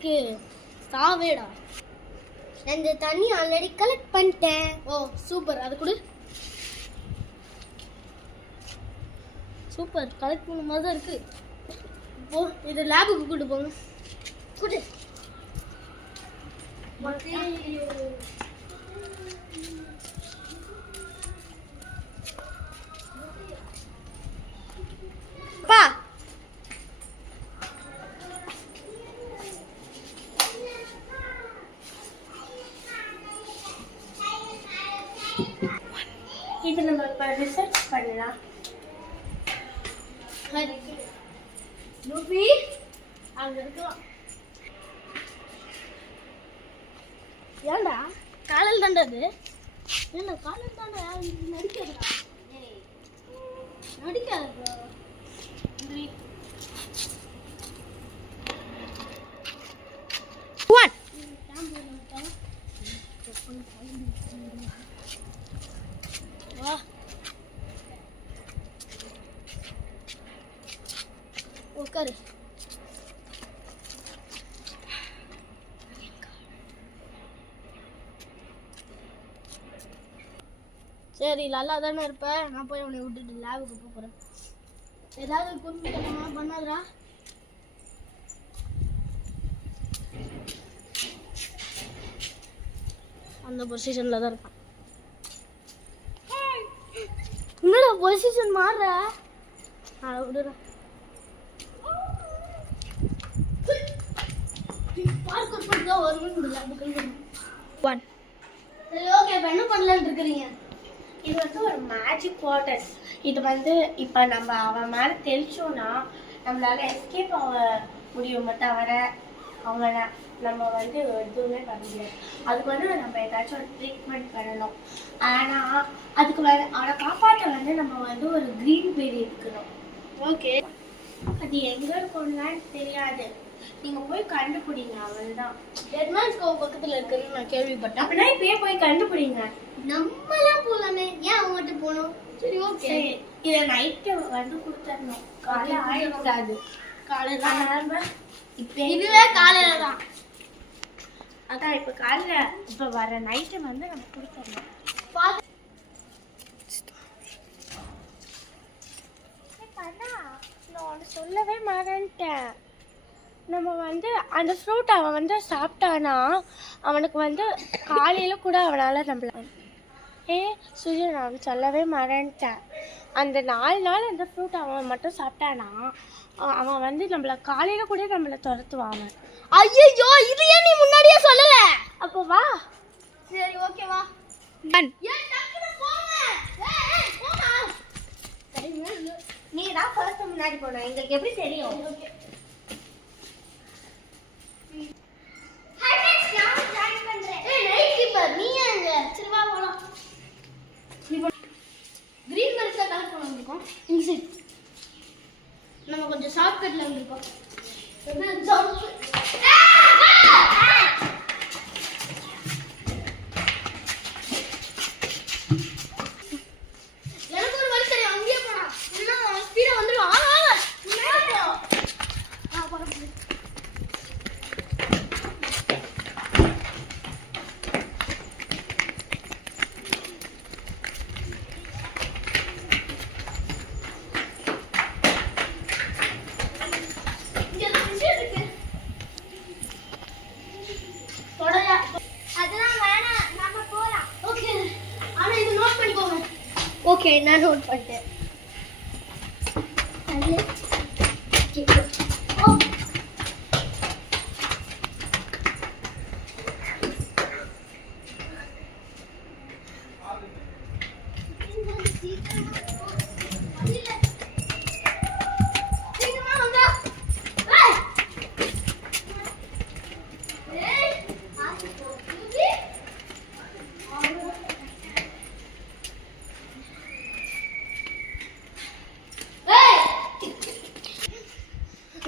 இருக்கு சாவேடா. இந்த தண்ணி ஆல்ரெடி கலெக்ட் பண்ணிட்டேன். ஓ சூப்பர், அது கொடு. சூப்பர், கலெக்ட் பண்ண மாதிரி தான் இருக்கு. இப்போ இது லேபுக்கு கூட்டு போங்க. குடு. பா இது நம்ம இப்போ ரிசர்ச் பண்ணலாம். லூபி அங்க இருக்கலாம். ஏன்டா காலையில் தாண்டா அது? ஏன்டா காலையில் தாண்டா நடிக்காதடா, நடிக்காத ப்ரோ. வா உட்காரு. சரி நல்லா தானே இருப்ப. நான் போய் உன்னை விட்டுட்டு லேபுக்கு போகிறேன். ஏதாவது குறும்புத்தனமா பண்ணாதடா. அந்த பொசிஷன்ல தான் இருப்பான். என்னடா பொசிஷன் மாறுற? விடுறா. பார்க்கர் பண்ணி தான் வருவேன் லேபுக்கு. ஒன். சரி ஓகே, இப்போ என்ன பண்ணலான்னு இருக்கிறீங்க? இது வந்து ஒரு மேஜிக் வாட்டர். இது வந்து இப்போ நம்ம அவன் மேலே தெளிச்சோன்னா நம்மளால எஸ்கேப் ஆக முடியுமே தவிர அவனை நம்ம வந்து எதுவுமே பண்ண முடியாது. அதுக்கு வந்து நம்ம ஏதாச்சும் ஒரு ட்ரீட்மெண்ட் பண்ணணும். ஆனால் அதுக்கு வந்து அவனை காப்பாற்ற வந்து நம்ம வந்து ஒரு க்ரீன் பெரி இருக்கணும். ஓகே, அது எங்கே இருக்கணும்லாம் தெரியாது, நீங்கள் போய் கண்டுபிடிங்க. அவள் தான் டெட்மேன்ஸ் கோவ் பக்கத்தில் இருக்குன்னு நான் கேள்விப்பட்டேன். அப்படின்னா இப்பயே போய் கண்டுபிடிங்க. நம்மளாம் போகலாமே, ஏன் அவங்ககிட்ட போகணும்? சரி ஓகே, இதை நைட்டு வந்து கொடுத்துடணும். காலையில் ஆயிடக்கூடாது. காலையில் இப்போ இதுவே காலையில தான். அதான் இப்போ காலையில் இப்போ வர நைட்டு வந்து நம்ம கொடுத்துடணும். நான் ஒன்று சொல்லவே மறந்துட்டேன். நம்ம வந்து அந்த ஃப்ரூட் அவன் வந்து சாப்பிட்டானா அவனுக்கு வந்து காலையில் கூட அவனால் நம்மள சுஜி நான் சொல்லவே மறந்துட்டேன். அந்த 4 நாள் அந்த ஃப்ரூட் அவன் மட்டும் சாப்பிட்டானா அவன் வந்து நம்மளை காலையில் கூட நம்மளை துரத்துவான். ஐயோ, இது ஏன் நீ முன்னாடியே சொல்லல? அப்போ வா. சரி ஓகே வா. நீ தான் ஃபர்ஸ்ட் முன்னாடி போன, எங்களுக்கு எப்படி தெரியும்? நம்ம கொஞ்சம் ஷார்ட்கட்ல வந்திருக்கோம். எனக்கு ஒரு வழி தெரியும், அங்கேயே போனா ஸ்பீடா வந்துடும். ஓகே, நான் நோட் பண்ணிட்டேன்.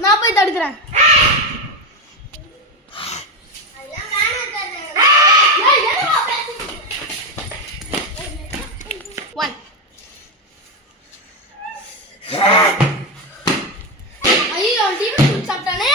நான் போய் தடுக்கிறேன். ஐயோ, சாப்பிட்டானே.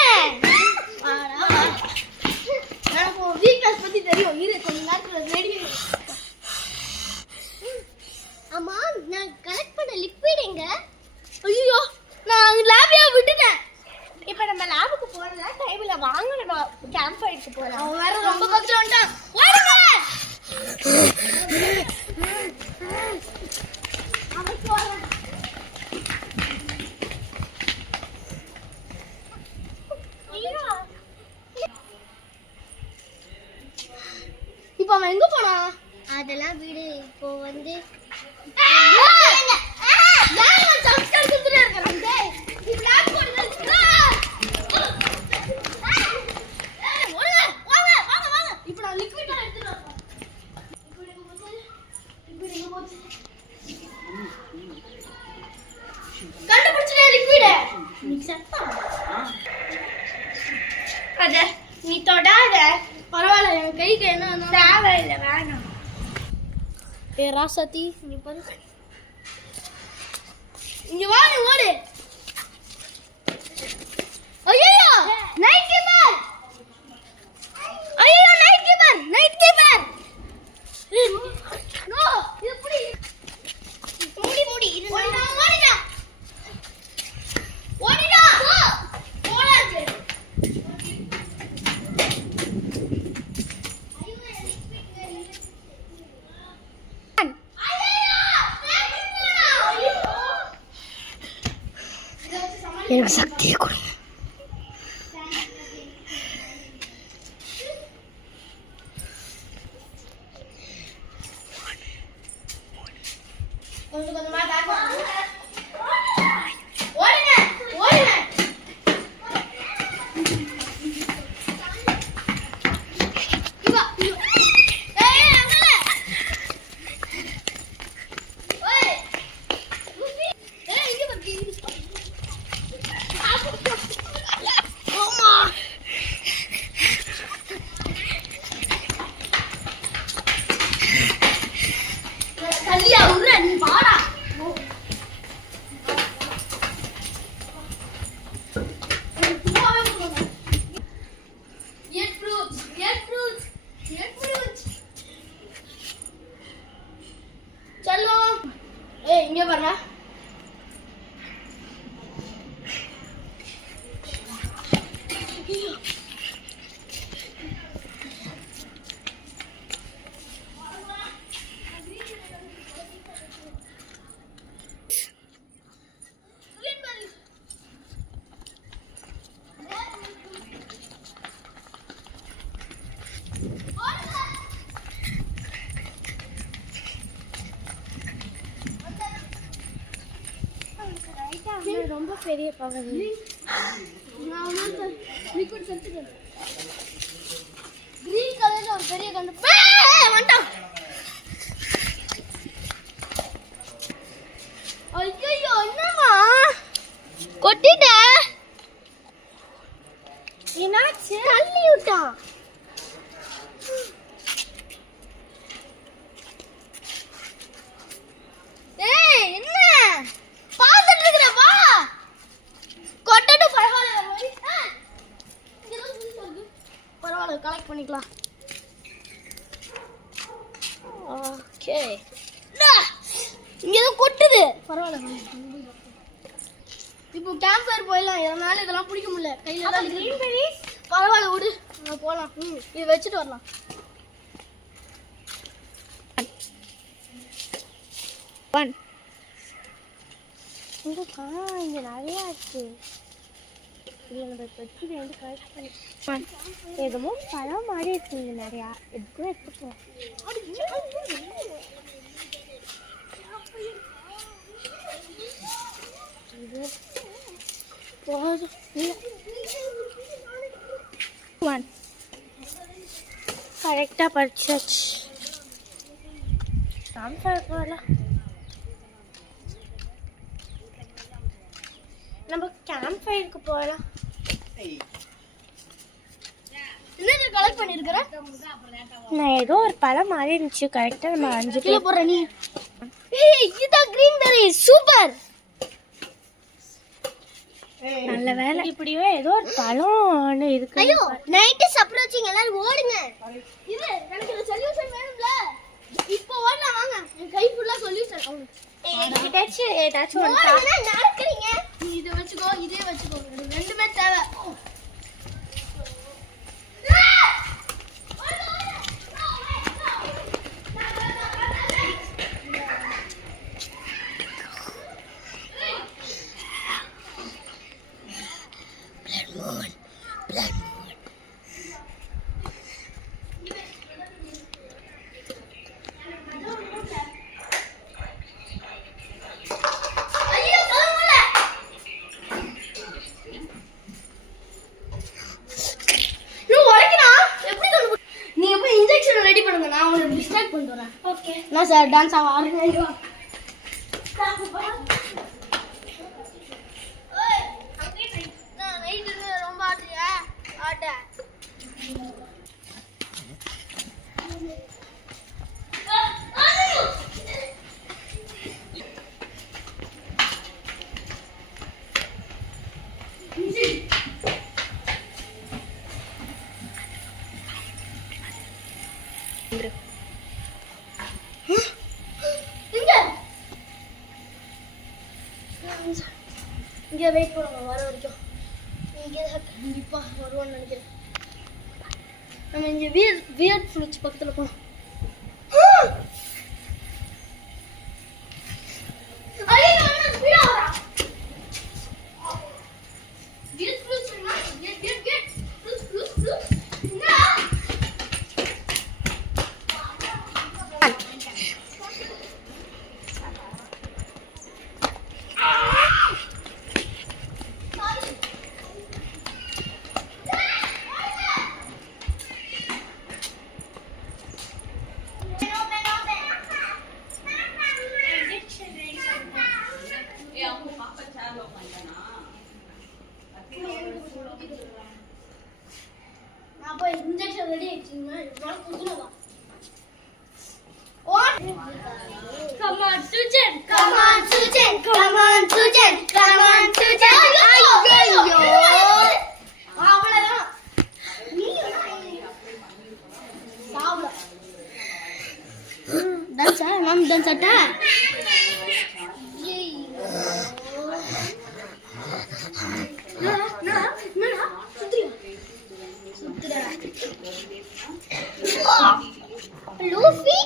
இப்ப அவன் எங்க போனா? அதெல்லாம் வீடு இப்போ வந்து நீ தொடாத. பரவாயில்ல, என் கைக்கு என்ன தேவையில்லை, வேணாம். ஏ ராசாத்தி, நீ பாரு, இங்க வா, நீ ஓடு. ஐயோ நைட் கீப்பர், ஐயோ night keeper, night keeper. No, இது புடி, மூடி இது ஓடிடா, ஓடிடா, ஓடாது. எனக்கு சக்தியை கொடுங்க. கொஞ்சம் கொஞ்சமா பேக் ஓடுங்க, ஓடுங்க. இவா, ஏய் அங்கல. ஓய் ஏய் இங்க பாரு. அம்மா கல்லியா உற, நீ வாடா. चलो ए இங்க பாருடா. ரொம்ப பெரிய பவர். நான் வந்து லிக்விட் செத்துட்டேன். கிரீன் கலர்ல ஒரு பெரிய கண்டு வந்துட்டான். ஐயோ என்னமா கொட்டிட்ட? என்னாச்சு? தள்ளி விட்டான். ஏய் என்ன பாத்துட்டு இருக்கற? வா கொட்டட்டு. பரவாயில்ல, பரவாயில்ல, கலெக்ட் பண்ணிக்கலாம். ஓகே, இங்க ஏதோ கொட்டுது. பரவாயில்ல, இப்போ கேம்ப் ஃபயர் போயிடலாம். இதனால இதெல்லாம் பிடிக்க முடியல, கையில எல்லாம் கிரீன் பெரிஸ். பரவாயில்ல விடு, நம்ம போலாம். இதை வச்சுட்டு வரலாம். இங்க நிறைய இருக்கு. எதுமோ பழம் மாதிரி இருக்கு. இங்க நிறையா எதுக்கும் எடுத்துப்போம். கரெக்டா பறிச்சாச்சு. நம்ம கேம்ப் ஃபயருக்கு போகலாம். என்ன கலெக்ட் பண்ணிருக்கற? நான் ஏதோ ஒரு பழம் மாதிரி இருந்துச்சு. கரெக்டா நம்ம 5 கிலோ போற நீ. ஏய் இதுதான் கிரீன் பெரி, சூப்பர். நல்ல வேளை. இப்படியோ ஏதோ ஒரு பழம் இருக்கு. ஐயோ நைட் அப்ரோச்சிங், எல்லாரும் ஓடுங்க. இது எனக்கு ஒரு சொல்யூஷன் வேணும்ல. இப்போ ஓடலாம் வாங்க. என் கை ஃபுல்லா சொல்யூஷன். ஏதாச்சும் நடக்கிறீங்க. நீ இதை வச்சுக்கோ, இதே வச்சுக்கோ, ரெண்டுமே தேவை. டிஸ்ட்ராக்ட் பண்ணிட்டு வரேன். ஓகே நான் சார் டான்ஸ் ஆடுறேன். ரொம்ப ஆடுறியா? ஆட்ட இங்கே வெயிட் பண்ணுங்க வர வரைக்கும். இங்கே தான் கண்டிப்பாக வருவோன்னு நினைக்கிறேன். நம்ம இங்கே வியர்ட் ஃப்ரூட்ஸ் பக்கத்தில் போகணும். அப்போ இன்ஜெக்ஷன் ரெடி ஆயிடுச்சுங்க. இவ்வளவு குடுக்கணும். Come on, Sujan. Come on, Sujan. Come on, Sujan. Come on, Sujan. ஐயோ. அவ்வளவுதான். நீ சாவுல. டான்ஸ் மாம் டான்ஸ் ஆட்டா. லூஃபி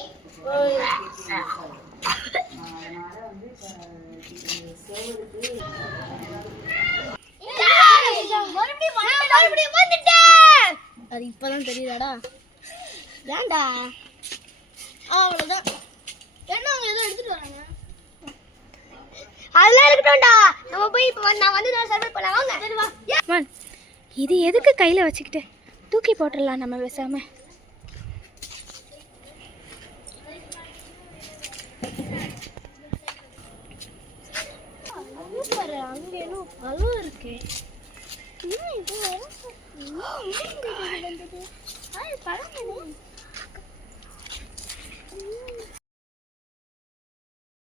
மறுபடியும் வந்துட்டேன். அது இப்பதான் தெரியுதாடா? வேண்டா அவ்வளவுதான். என்ன அவங்க ஏதோ எடுத்துட்டு வராங்க. அதெல்லாம் இருக்கட்டும்டா. நம்ம போய் இப்போ நான் வந்து சர்வே பண்ணலாம். வாங்க சரி வா. இது எதுக்கு கையில் வச்சுக்கிட்டு தூக்கி போட்டுடலாம் நம்ம பேசாம. அங்க ஏதோ பழம் இருக்கு. இது பழம்